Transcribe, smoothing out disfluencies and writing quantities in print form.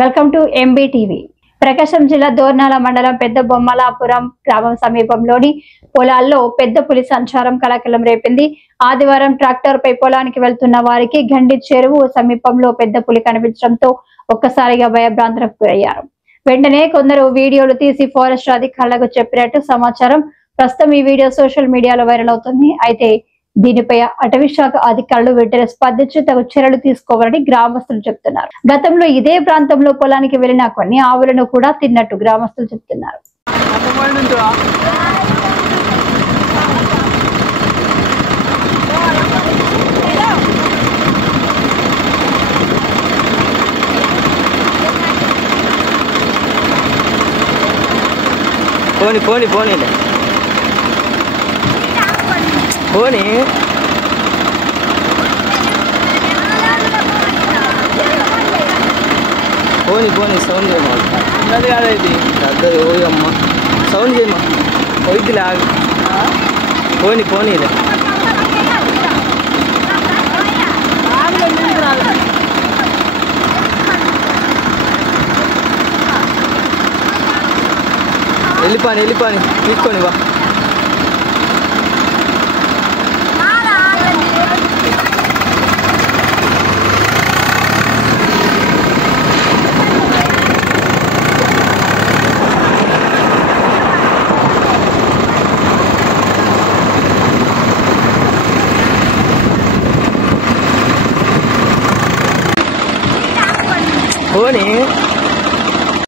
Welcome to MB TV. Prakasam జిల్లా దోర్నాల మండలం పెద్ద బొమ్మలాపురం గ్రామం సమీపంలోని పొలాల్లో పెద్ద పులి సంచారం కలకలం రేపింది. ఆదివారం ట్రాక్టర్ పై పొలానికి వెళ్తున్న వారికి గండి చెరువు సమీపంలో పెద్ద పులి కనిపించడంతో ఒక్కసారిగా భయభ్రాంతులకు గురయ్యారు. వెంటనే కొందరు వీడియోలు తీసి ఫారెస్ట్ అధికారులకు చెప్పినట్టు సమాచారం. ప్రస్తుతం ఈ వీడియో సోషల్ మీడియాలో వైరల్ అవుతుంది. అయితే దీనిపై అటవీ శాఖ అధికారులు వెంటనే స్పందించి తగు చర్యలు తీసుకోవాలని గ్రామస్తులు చెప్తున్నారు. గతంలో ఇదే ప్రాంతంలో పొలానికి వెళ్లిన కొన్ని ఆవులను కూడా తిన్నట్టు గ్రామస్తులు చెప్తున్నారు. పోనీ పోనీ పోనీ పోనీ పోనీ పోనీ సౌండ్ చేయమా అది కాదైతే దగ్గర పోయమ్మ సౌండ్ చేయమా పోయిద్ది లాగు పోనీ పోనీ వెళ్ళిపోని తీసుకొని వా. పోనీ